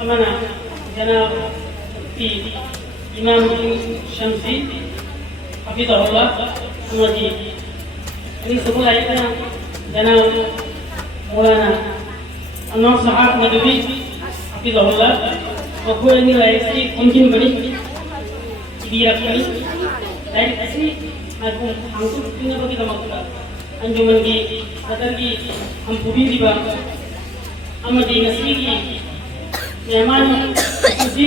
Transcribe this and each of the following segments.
अमना जनाब मुफ्ती Imamuddin Shamsi हफिज़हुल्लाह अमजी ini sebenarnya जनाब मौलाना अनवर साहब Nadvi हफिज़हुल्लाह वको ini laisi kunjung beri dirakani dan asli aku angkut punya bagi tamakka anjuman ki sadar ki हम पूरी दिबा अमदी नस्ली की मेहमान खुशी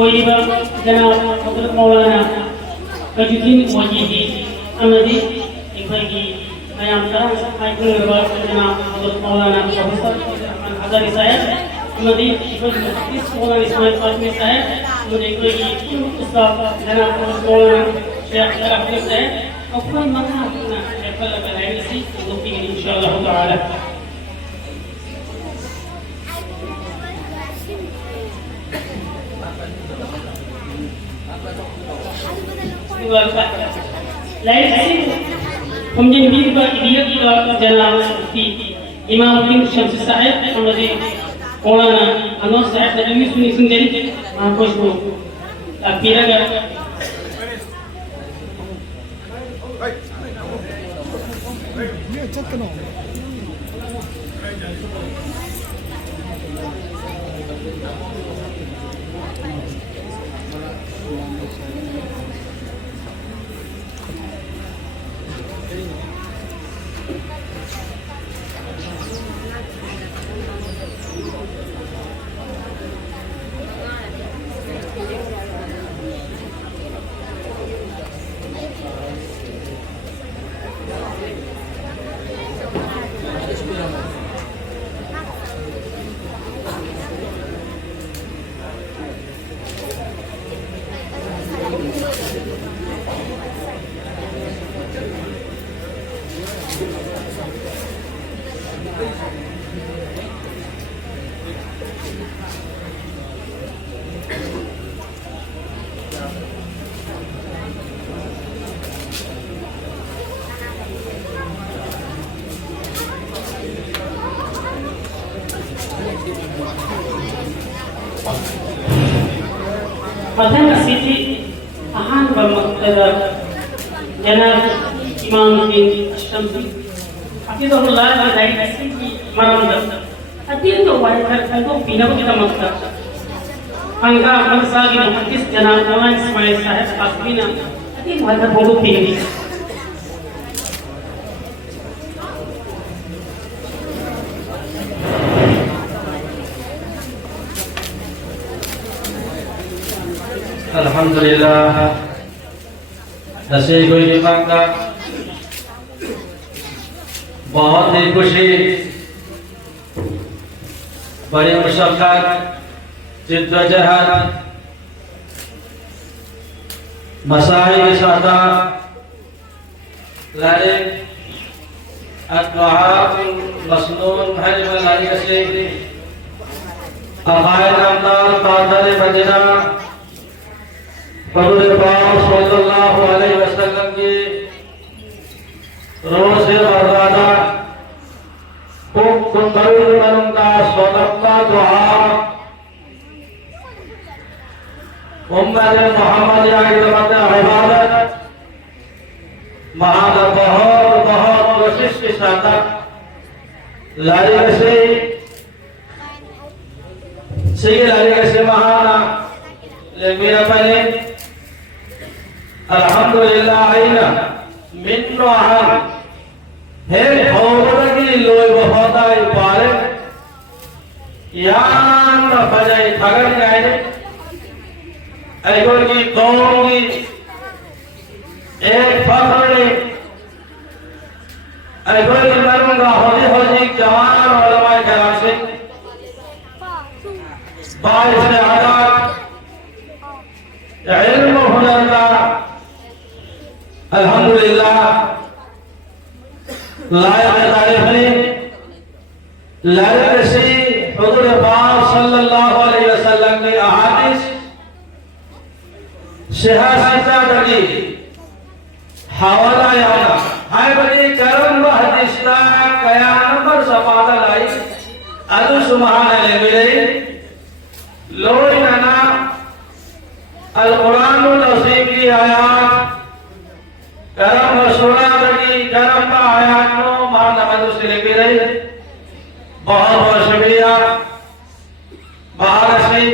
ओइबा जनाब हजरत मौलाना मजुद्दीन वजीदी अमदी इखकी मयाम तरह आइकन नरवाज जनाब हजरत मौलाना प्रोफेसर हजारी साहब अमदी इखकी इस मौलाना इस्माइल फातिमी साहब मुझे इखकी उस्ताद जनाब हजरत मौलाना शेख शराफुद्दीन साहब और कोई मना अपना शेखल लगाएंगे सी लोग इंशाअल्लाह ताला लाइट हम जिन वीर का इदियत का जनाब मुफ्ती इमामुद्दीन शम्सी साहब अमदी मौलाना अनवर साहब नदवी सुनी सुंदरी आपको इसको पीरगा Padahal Siti ahan bermakna Janab Imamuddin Syamsi Hafizahullah dari Siti Maramda Hati itu wajib untuk bina kita makna Angga bersagi hadis Janab Maulan Ismail Sahib Asmina Hati wajib untuk bina अल्हम्दुलिल्लाह नसीब हुई का बहुत ही खुशी बड़ी मुशक्कत जिद्दोजहद मसाइल के साथ लड़े अत्वाहाकुल मसनून हर मलाइक से अकायद अमदाल कादर मदीना हज़रत पाक सल्लल्लाहु अलैहि वसल्लम की रोज़ मर्दाना कुंदरुल मनुंदा सदका दुआ उम्मत मुहम्मदिया की तरफ इबादत महान बहुत बहुत कोशिश के साथ लालिक से महाना ले मेरा पहले अल्हम्दुलिल्लाह आइना मिन्नो आहार है भौरगी लोई वफादाई पारे यान न फजाई थगर जाए ऐगोर की कौंगी एक फखरे ऐगोर की मरूंगा होली होली जवान उलमाए कराम से बारिश ने आदाब इल्म हुनर का अल्हम्दुलिल्लाह लायक तारीफ ने लायक से हुजूर पाक सल्लल्लाहु अलैहि वसल्लम की अहादीस सिहासता दगी हवाला याना हाय बनी करम हदीस ता कया नंबर सपादा लाई अदु सुभान अल्लाह मिले अल कुरानुल अज़ीम की आयात करम सूरा की करम का आयात नो मान नमद से लेके रही बहुत बहुत शुक्रिया महाराष्ट्री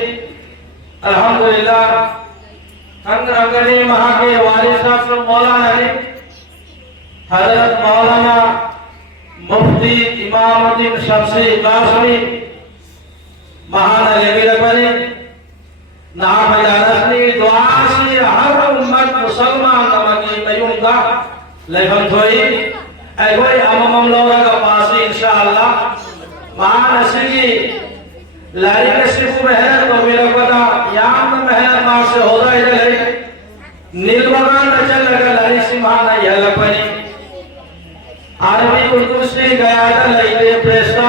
अल्हम्दुलिल्लाह अंगरंगनी महा के वालिद साहब से मौलाना है हजरत मौलाना मुफ्ती इमामुद्दीन शमसी कासमी महान लेके रखवानी ना बजारसनी दुआ से हर उम्मत मुसलमान नमकी मयूंगा लेकिन थोड़ी ऐसे अमम लोगों का पास इंशाअल्लाह महान असली लारी के सिर्फ मेहनत तो मेरा पता याम मेहनत मार से हो रहा है नीलबगान चल लगा लारी से महान यह लगवानी आरबी उर्दू से गया था लईले प्रेस्टा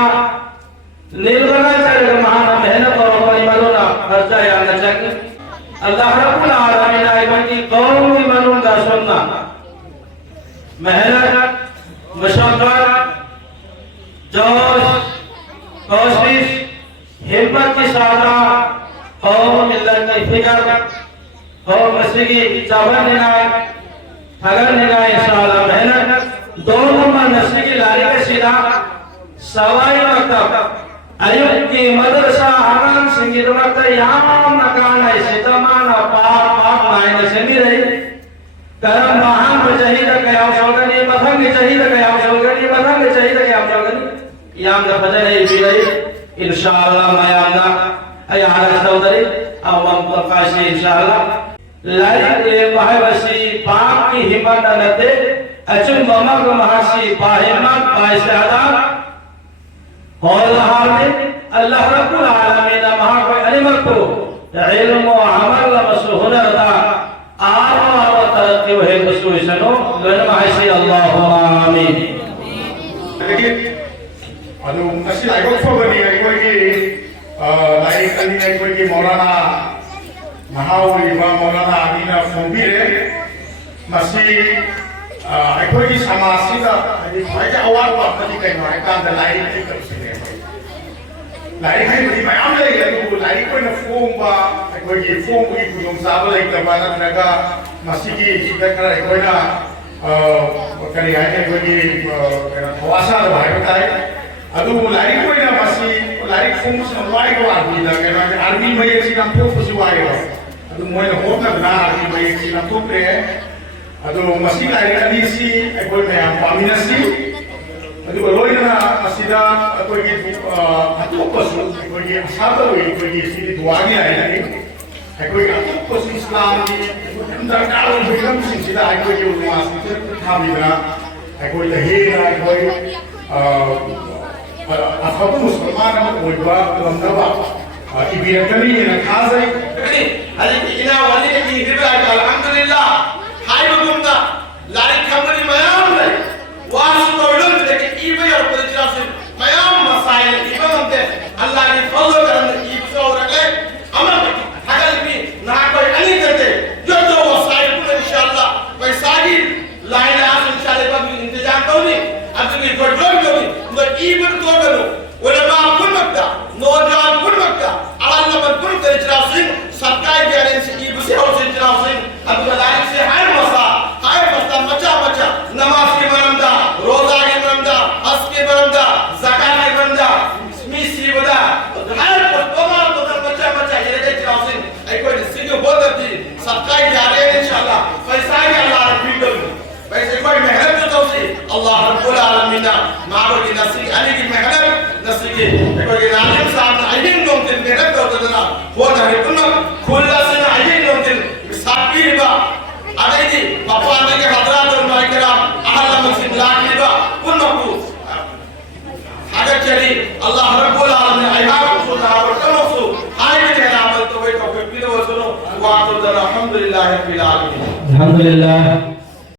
नीलबगान चल लगा महान मेहनत और अपनी मलोना खर्चा या नचक अल्लाह रब्बुल आलमीन आइबन की कौम की मनूंगा सुनना मेहनत मशक्कत जोश कोशिश हिम्मत की साधना कौम मिल्लत की फिक्र कौम मसीही चावल निगाह ठगर निगाह इंशाअल्लाह मेहनत दो नंबर नस्ल की लारी का सीधा सवाई मकतब अयुब की मदरसा हराम संगीत मकतब याम नकाना इसे तमाना पाक पाक नाइन से भी रही करम महान बचाही तक क्या सोगनी मथंग चाहिए तक क्या सोगनी मथंग चाहिए तक क्या सोगनी याम द फजर है भी रही इंशाअल्लाह मयाना अयाना चौधरी अवम प्रकाशी इंशाअल्लाह लारी ले महवसी पाक की हिम्मत नते अचुम ममक महसी बाहिमत बाइसादा और हाल अल्लाह रब्बुल आलमीन महा कोई अलिमत को इल्म व अमल व सुहुनर दा आरो और तरक्की है बसुइसनो गनमा है अल्लाहुम्मा आमीन अदु मसी लाइक फोबनी कोई की लाइक कली कोई की मौलाना महाउलिमा मौलाना अमीना फोबीरे मसी अखोई समासिदा फायदा अवार पापति कइनो है कांद लाइक की कर सके लाइक है बड़ी मयाम ले गयो लाइक कोई न फोम बा अखोई की फोम की गुदम साब ले तबा नगा मसी की सिकरा अखोई ना करी है कोई की हवासा भाई बताए अदु लाइक कोई ना मसी लाइक फोम से वाई को आर्मी लगे ना आर्मी में ये सिकम फोम से वाई हो अदु मोय होत ना आर्मी में ये सिकम फोम रे अदो मसी लाइक अली सी अखोई में पामिनसी अदु लोइना मसीदा कोई की अतोपस कोई की सादा कोई की सी दुआगी आई नहीं अखोई अतोपस इस्लाम की अंदर कालो बिगम सिदा अखोई की उमास थामिना अखोई लहेरा अखोई अफब मुसलमान में कोई बा लमदबा इबियतनी ने खाज़ै अली इना वली की हिबा अल्हम्दुलिल्लाह हाय बुमदा लाइक कंपनी मयाम ले वास तो लोग लेके ईबे और परिचय से मयाम मसाइल ईबे हमते अल्लाह ने फॉलो करने ईबे और रखे अमर हगल भी ना कोई अली करते जो जो वसाइल को इंशाअल्लाह कोई सागी लाइन आस इंशाअल्लाह का इंतजाम करूंगी अब की कोई ड्रॉप करूंगी तो ईबे तो करो उलमा कुल मक्का नौजवान कुल मक्का अल्लाह मन कुल परिचय से सरकार गारंटी ईबे से और परिचय से अब लाइन से हाय मसा मचा मचा नमाज के बरमदा रोजा के बरमदा हज के बरमदा ज़कात के बरमदा मिसी बदा हर तमाम तो मचा मचा ये के चलासिन आई कोई सिंह बहुत दी सरकार जा रहे हैं इंशाल्लाह पैसा के अल्लाह रफीक पैसे कोई मेहनत तो तौसी अल्लाह रब्बुल आलमीन मारो की नसीब अली की मेहनत नसीब के कोई नालिम साहब आइडिन दोंतिन मेहनत तो दना हो जाने कुन खुला से आइडिन दोंतिन साकी बा अरे जी पापा ने के हजरत और माइकराम अहल मस्जिद लाखिबा कुनकु अगर चली अल्लाह रब्बुल आलमीन आया को दावत करो हाय में नाम तो भाई तो फिर वो सुनो वा तो अल्हम्दुलिल्लाह रब्बिल आलमीन अल्हम्दुलिल्लाह